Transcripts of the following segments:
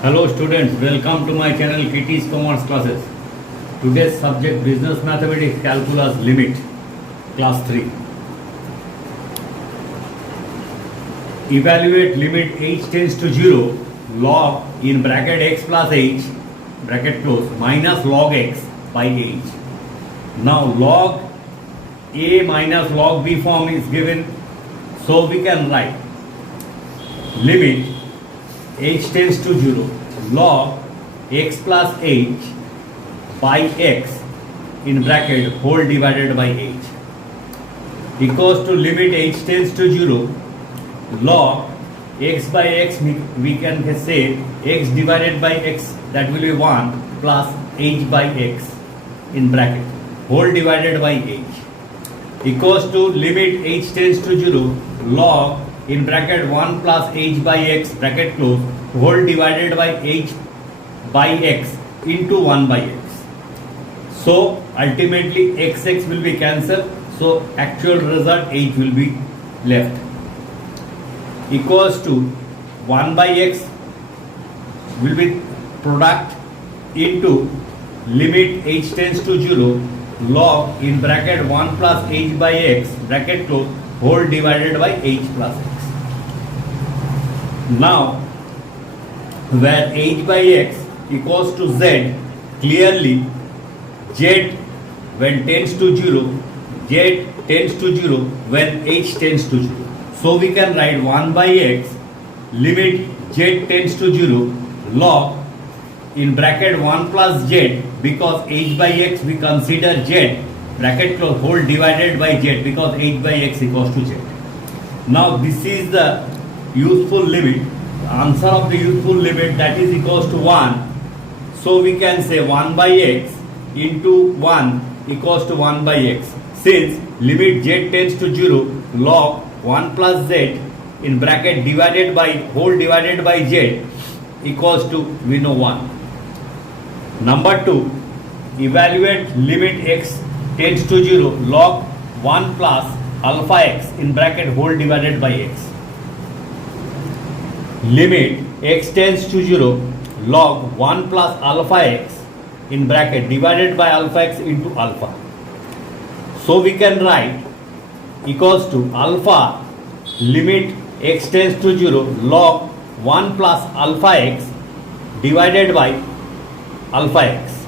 Hello students, welcome to my channel Kitty's Commerce Classes. Today's subject Business Mathematics Calculus Limit, Class 3. Evaluate limit h tends to 0 log in bracket x plus h bracket close minus log x by h. Now log a minus log b form is given, so we can write limit h tends to 0 log x plus h by x in bracket whole divided by h equals to limit h tends to 0 log x by x, we can say x divided by x, that will be 1 plus h by x in bracket whole divided by h equals to limit h tends to 0 log in bracket 1 plus h by x bracket close whole divided by h by x into 1 by x. So ultimately x will be cancelled, so actual result h will be left equals to 1 by x will be product into limit h tends to 0 log in bracket 1 plus h by x bracket close whole divided by h plus x. Now where h by x equals to z, clearly z when tends to 0, z tends to 0 when h tends to 0. So we can write 1 by x limit z tends to 0 log in bracket 1 plus z, because h by x we consider z bracket close whole divided by z, because h by x equals to z. Now this is the useful limit, answer of the useful limit, that is equals to 1. So we can say 1 by x into 1 equals to 1 by x, since limit z tends to 0 log 1 plus z in bracket divided by whole divided by z equals to, we know, 1. Number 2, evaluate limit x tends to 0 log 1 plus alpha x in bracket whole divided by x. Limit x tends to 0 log 1 plus alpha x in bracket divided by alpha x into alpha. So we can write equals to alpha limit x tends to 0 log 1 plus alpha x divided by alpha x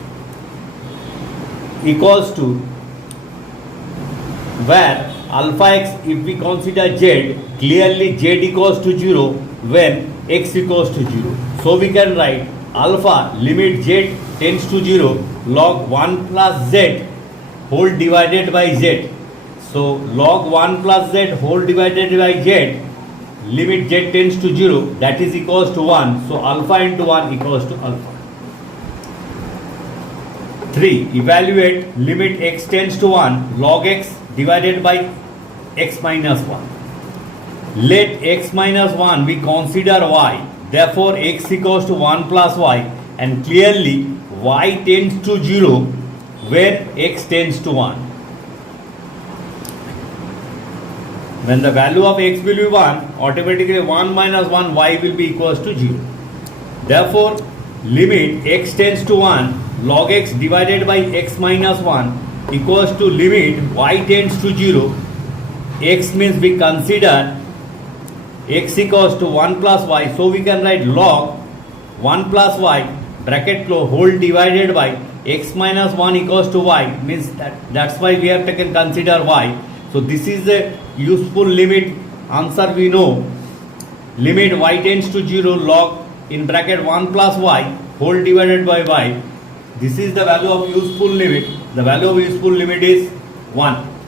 equals to, where alpha x, if we consider z, clearly z equals to 0 when x equals to 0. So we can write alpha limit z tends to 0 log 1 plus z whole divided by z. So log 1 plus z whole divided by z, limit z tends to 0, that is equals to 1. So alpha into 1 equals to alpha. 3. Evaluate limit x tends to 1 log x divided by x minus 1. Let x minus 1 we consider y, therefore x equals to 1 plus y, and clearly y tends to 0 when x tends to 1. When the value of x will be 1, automatically 1 minus 1 y will be equals to 0. Therefore limit x tends to 1 log x divided by x minus 1 equals to limit y tends to 0. X means we consider x equals to 1 plus y, so we can write log 1 plus y bracket close whole divided by x minus 1 equals to y, means that's why we have taken consider y. So this is the useful limit, answer we know, limit y tends to 0 log in bracket 1 plus y whole divided by y. This is the value of useful limit. The value of useful limit is 1.